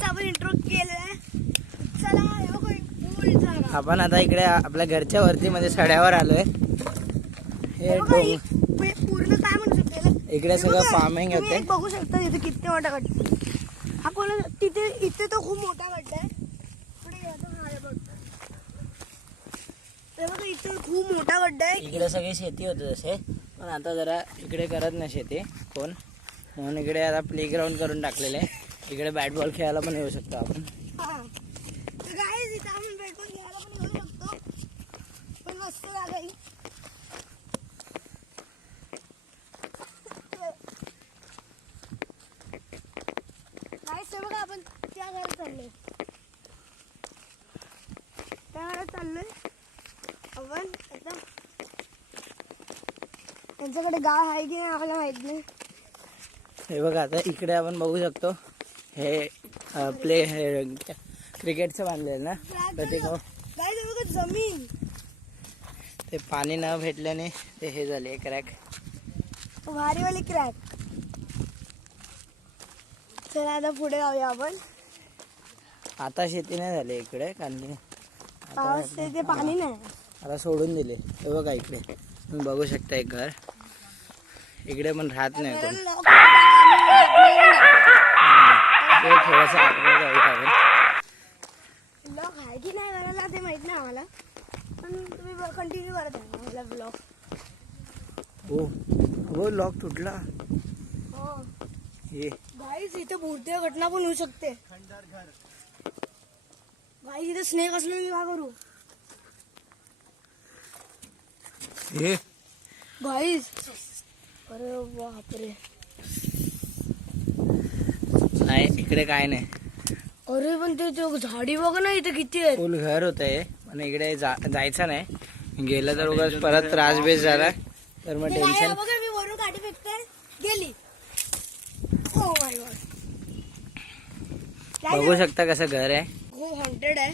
गावाचा आपण इंट्रो केलाय. चला पूल जागा. आपण आता इकडे आपल्या घरच्या वरती म्हणजे सड्यावर आलोय. हे पूर्ण काय म्हणू शकते इकडे सगळं फार्मिंग होते. बघू शकता तिथे किती मोठा गड्डा. आपण तिथे इथे तो खूप मोठा गड्डा आहे. बघा इथे खूप मोठा गड्डा आहे. इकडे सगळी शेती होते तसे, पण आता जरा इकडे करत नाही शेती कोण, म्हणून इकडे आता प्ले ग्राउंड करून टाकलेले आहे. इकडे बॅट बॉल खेळायला पण येऊ शकतो आपण. गाईज इथे आपण बॅट बॉल खेळायला पण येऊ शकतो, पण मस्त जागा आहे. गाईज बघा आपण त्या घरात चाललोय. त्या घरात चाललोय आपण. आता त्यांच्याकडे गाव आहे की नाही आम्हाला माहित नाही. हे बघा आता इकडे आपण बघू शकतो हे प्ले हे क्रिकेटचं बांधलेलं ना प्रत्येक. जमीन ते पाणी न भेटल्याने ते हे झाले क्रॅक. भारीवाले क्रॅक. चला आता पुढे जाऊया आपण. आता शेती नाही झाली इकडे, कारण की पाऊस ते पाणी नाही. आता सोडून दिले. हे बघा इकडे तुम्ही बघू शकता एक घर. इकडे पण राहत नाही कोण. थोडंसं आतमध्ये जाऊया आपण. ब्लॉग आहे की नाही घराला ते माहित नाही आम्हाला, पण तुम्ही कंटिन्यू करत आहे आम्हाला ब्लॉग. हो हो लॉक तुटला. हो हे गाईज इथे भूतिया घटना पण होऊ शकते. गाईज इथे स्नेक असलो मी काय करू. हे गाईज अरे बापरे. नाही इकडे काय नाही. अरे पण ते झाडी बघ ना इथे किती आहेत. फुल घर होत आहे, पण इकडे जायचं नाही. गेलं तर उगाच परत त्रास बेस झाला तर मग टेन्शन. बघा मी वरून काठी फेकते गेली. Oh my God. बघू शकता कसं घर आहे. हो हॉन्टेड आहे.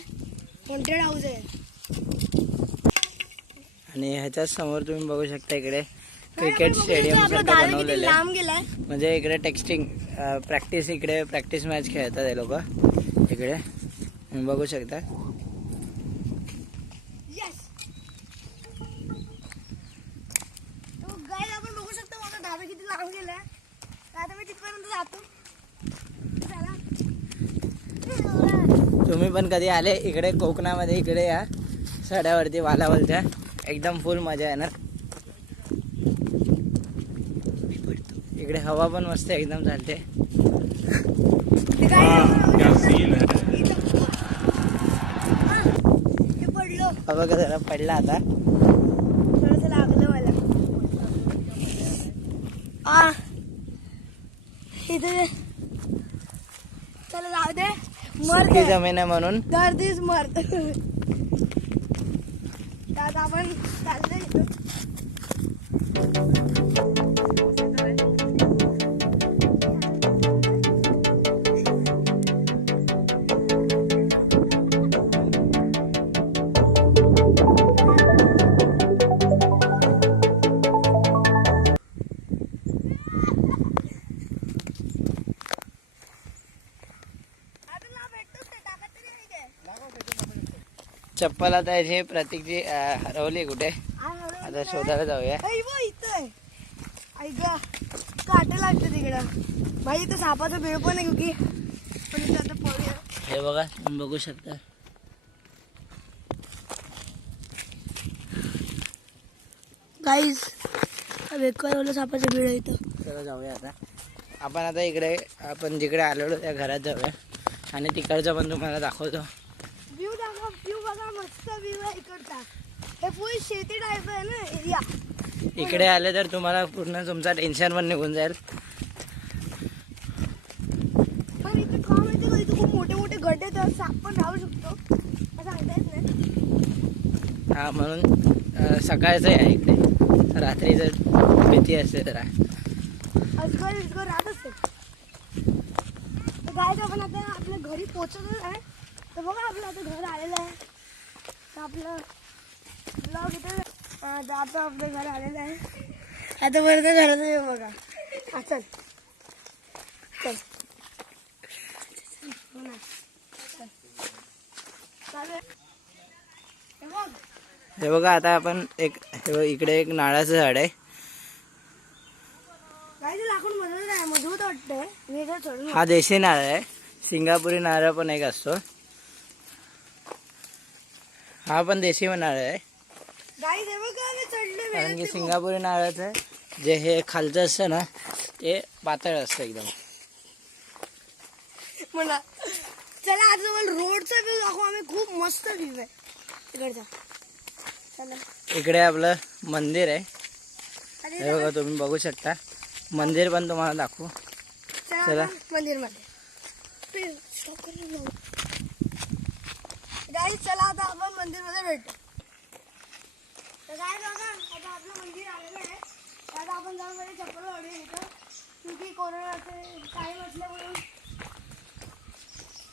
हॉन्टेड हाऊस आहे. आणि ह्याच्याच समोर तुम्ही बघू शकता इकडे क्रिकेट स्टेडियम सारखं बनवलेलं आहे. लांब गेलाय. म्हणजे इकडे टेक्स्टिंग प्रॅक्टिस, इकडे प्रॅक्टिस मॅच खेळतात हे लोक. इकडे तुम्ही बघू शकता. यस तो गाईज आपण बघू शकतो माझा दादा किती लांब गेलाय. आता मी तिथपर्यंत जातो. चला तुम्ही पण कधी आले इकडे कोकणामध्ये इकडे या सड्यावरती वालावलच्या. एकदम फुल मजा येणार. इकडे हवा पण मस्त एकदम चालते. हवा का जरा पडला आता. थोडंसं लागलं मला. इथे चला जाऊ दे. सुकी जमीन आहे म्हणून गर्दीच मर्द. त्यात आपण चाललोय इथून. चप्पल आता याची प्रतीकची हरवली कुठे. आता शोधायला जाऊया. काट लागतं तिकडं. भाई इथं सापाचा भेळ पण आहे की. पण इथं आता पळूया. हे बघा तुम्ही बघू शकता. गाईज बेकारवाला सापाचा भेळ आहे इथं. चला जाऊया आता आपण. आता इकडे आपण जिकडे आलेलो त्या घरात जाऊया आणि तिकडचा पण तुम्हाला दाखवतो. व्ह्यू दाखवा. व्ह्यू बघा मस्त व्ह्यू आहे इकडचा. हे फुल शेती टाईप आहे ना एरिया. इकडे आले तर तुम्हाला पूर्ण तुमचा टेन्शन पण निघून जाईल. पण इथे का माहिती का इथे खूप मोठे मोठे गड्डे तर साप पण राहू शकतो. सांगता येत नाही. हा म्हणून सकाळचं आहे इकडे. रात्री जर भीती असते तर अजगर राहत असते. गाईज आपण आता आपल्या घरी पोहोचलो आहे. तर बघा आपलं आता घर आलेलं आहे. तर आपलं ब्लॉग इथे आता आपलं घर आलेलं आहे. आता परत घराचं येऊ बघा. चल चल आलोय. हे बघ. हे बघा आता आपण हे बघ, इकडे एक नारळाचं झाड आहे. काय ते लाकूड मधून आहे, मजबूत वाटतंय. मी इथे चढून हा देशी नारळ आहे. सिंगापुरी नारळ पण एक असतो. हा पण देशी नारळ आहे. गाईस हे बघा मी चढलोय. कारण की सिंगापुरी नारळाचं जे हे खालचं असतं ना ते पातळ असतं एकदम. मला चला आज मला रोडचा व्ह्यू दाखवू. आम्ही खूप मस्त व्ह्यू आहे तिकडचा. चला इकडे आपलं मंदिर आहे. अरे हे बघा तुम्ही बघू शकता. मंदिर पण तुम्हाला दाखवू. चला. चला मंदिर मध्ये गाईस चला आता आपण मंदिर मध्ये भेटू. तर काय बघा आता आपलं मंदिर आलेलं आहे. आता आपण जाऊन मध्ये चप्पल काढूया इथं. क्योंकि कोरोनाचे टाइम असल्यामुळे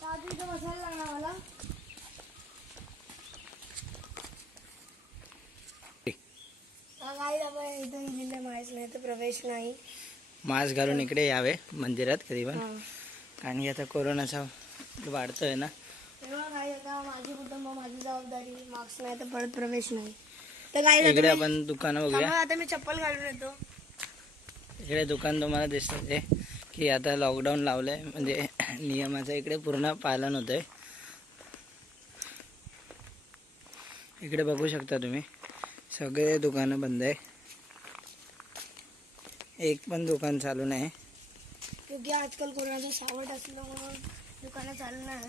आता इथं बसायला लागणार मला. काय आपण इथं लिहिलेलं माहीत नाही तर प्रवेश नाही. मास्क घालून इकडे यावे मंदिरात कधी पण. हा. कारण की आता कोरोनाचा वाढतोय ना. तेव्हा काय आता माझी कुटुंब माझी जबाबदारी. मार्क्स नाही तर परत प्रवेश नाही. तर काय इकडे आपण दुकानं बघूया. आता मी चप्पल घालून येतो. इकडे दुकान तुम्हाला दिसतं ते की आता लॉकडाऊन लावलंय म्हणजे नियमाचं इकडे पूर्ण पालन होतंय. इकडे बघू शकता तुम्ही सगळे दुकानं बंद आहे. एक पण दुकान चालू नाही. क्योंकि आजकाल कोरोनाचं सावट असल्यामुळे दुकानं चालू नाही.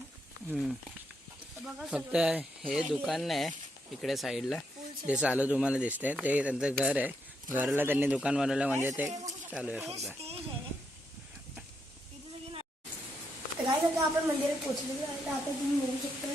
तर बघा फक्त हे दुकान नाही इकडे साईडला जे चालू तुम्हाला दिसतंय ते त्यांचं घर आहे. घराला त्यांनी दुकान बनवलं म्हणजे ते चालू आहे फक्त. स्टेज आहे. तर काय करता आपण मंदिरात पोहोचलेलो आहे. आता तुम्ही बघू शकता